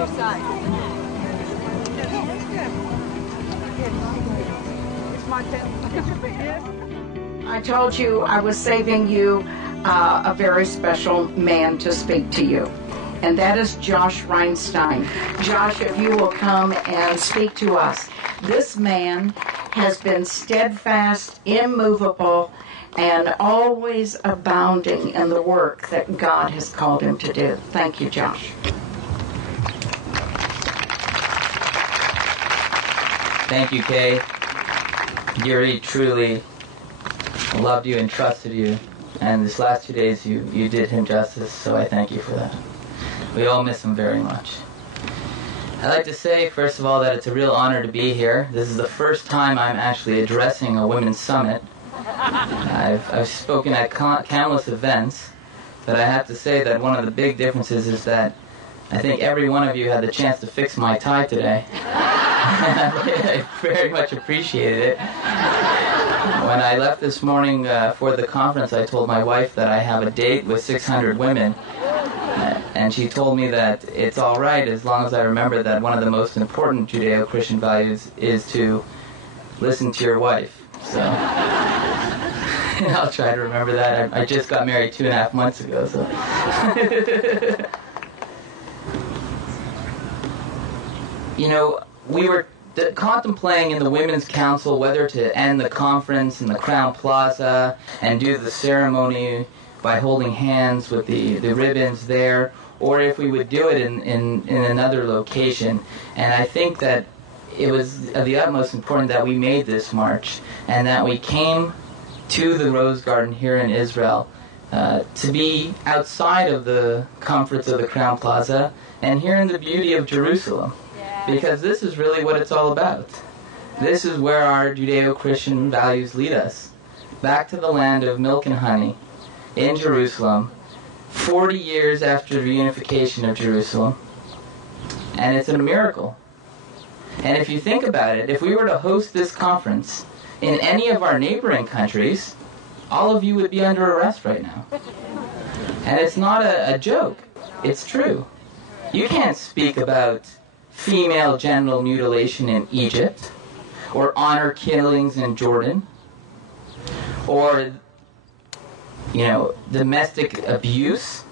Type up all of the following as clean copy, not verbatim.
other side. It's my I told you I was saving you a very special man to speak to you, and that is Josh Reinstein. Josh, if you will come and speak to us. This man has been steadfast, immovable, and always abounding in the work that God has called him to do. Thank you, Josh. Thank you, Kay. Yuri truly loved you and trusted you, and this last 2 days you did him justice, so I thank you for that. We all miss him very much. I'd like to say, first of all, that it's a real honor to be here. This is the first time I'm actually addressing a women's summit. I've spoken at countless events, but I have to say that one of the big differences is that I think every one of you had the chance to fix my tie today. I very much appreciated it. When I left this morning for the conference, I told my wife that I have a date with 600 women. And she told me that it's all right as long as I remember that one of the most important Judeo-Christian values is to listen to your wife. So I'll try to remember that. I just got married 2.5 months ago. So. You know, we were contemplating in the Women's Council whether to end the conference in the Crown Plaza and do the ceremony by holding hands with the ribbons there, or if we would do it in another location. And I think that it was of the utmost important that we made this march and that we came to the Rose Garden here in Israel to be outside of the comforts of the Crown Plaza and here in the beauty of Jerusalem. Because this is really what it's all about. This is where our Judeo-Christian values lead us. Back to the land of milk and honey in Jerusalem, 40 years after the reunification of Jerusalem. And it's a miracle. And if you think about it, if we were to host this conference in any of our neighboring countries, all of you would be under arrest right now. And it's not a joke. It's true. You can't speak about female genital mutilation in Egypt, or honor killings in Jordan, or, you know, domestic abuse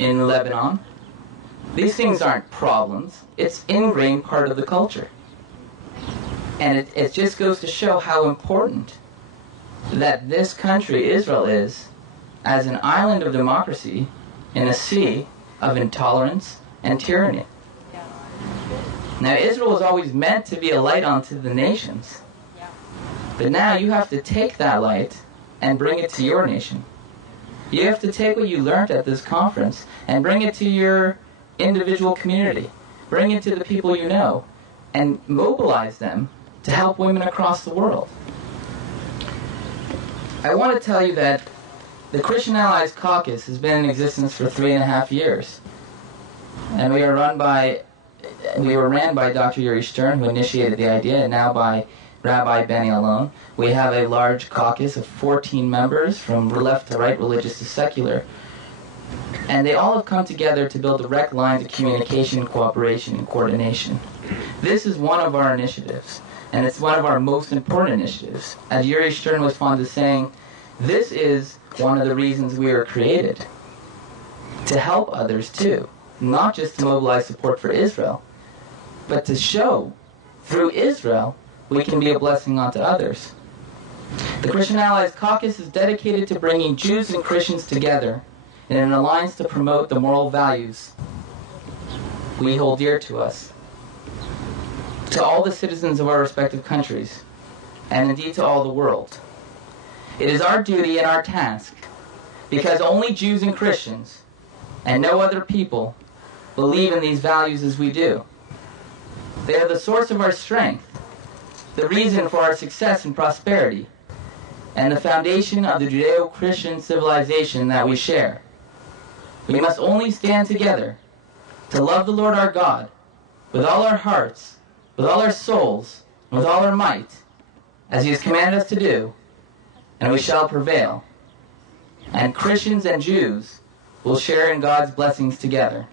in Lebanon. These things aren't problems. It's ingrained part of the culture. And it just goes to show how important that this country, Israel, is as an island of democracy in a sea of intolerance and tyranny. Now, Israel was always meant to be a light unto the nations. But now you have to take that light and bring it to your nation. You have to take what you learned at this conference and bring it to your individual community. Bring it to the people you know and mobilize them to help women across the world. I want to tell you that the Christian Allies Caucus has been in existence for 3.5 years. And we were ran by Dr. Yuri Stern, who initiated the idea, and now by Rabbi Benny Alon. We have a large caucus of 14 members, from left to right, religious to secular. And they all have come together to build direct lines of communication, cooperation, and coordination. This is one of our initiatives, and it's one of our most important initiatives. As Yuri Stern was fond of saying, this is one of the reasons we were created, to help others too. Not just to mobilize support for Israel, but to show through Israel we can be a blessing unto others. The Christian Allies Caucus is dedicated to bringing Jews and Christians together in an alliance to promote the moral values we hold dear to us. To all the citizens of our respective countries, and indeed to all the world. It is our duty and our task, because only Jews and Christians, and no other people, believe in these values as we do. They are the source of our strength, the reason for our success and prosperity, and the foundation of the Judeo-Christian civilization that we share. We must only stand together to love the Lord our God with all our hearts, with all our souls, and with all our might, as He has commanded us to do, and we shall prevail. And Christians and Jews will share in God's blessings together.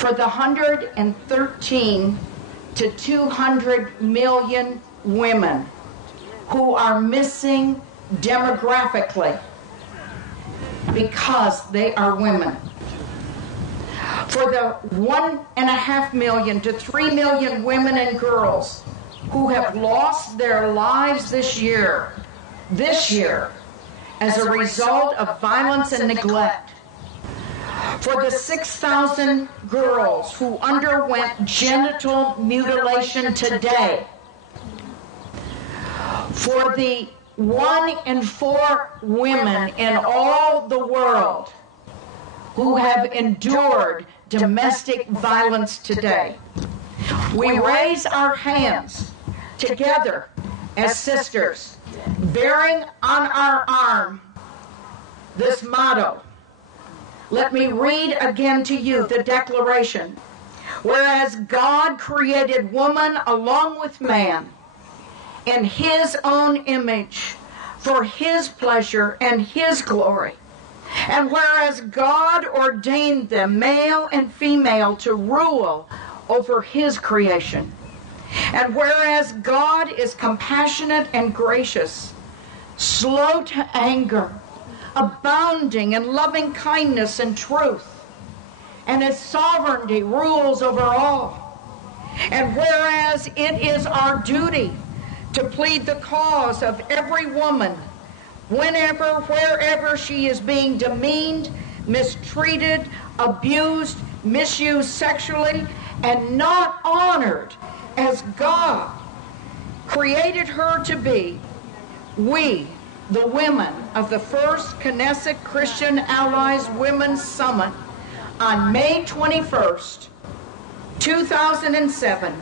for the 113 to 200 million women who are missing demographically because they are women. For the 1.5 million to 3 million women and girls who have lost their lives this year, as a result of violence and neglect. For the 6,000 girls who underwent genital mutilation today. For the 1 in 4 women in all the world who have endured domestic violence today. We raise our hands together as sisters, bearing on our arm this motto. Let me read again to you the declaration. Whereas God created woman along with man in his own image for his pleasure and his glory, and whereas God ordained them, male and female, to rule over his creation, and whereas God is compassionate and gracious, slow to anger, abounding in loving kindness and truth, and his sovereignty rules over all, and whereas it is our duty to plead the cause of every woman whenever, wherever she is being demeaned, mistreated, abused, misused sexually, and not honored as God created her to be, we, the women of the First Knesset Christian Allies Women's Summit on May 21st, 2007,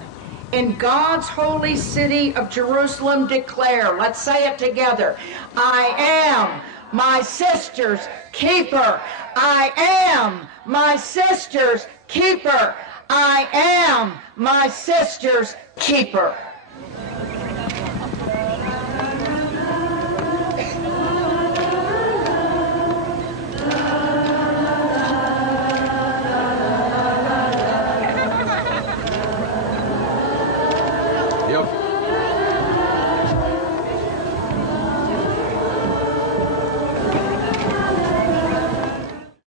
in God's holy city of Jerusalem declare, let's say it together, I am my sister's keeper. I am my sister's keeper. I am my sister's keeper.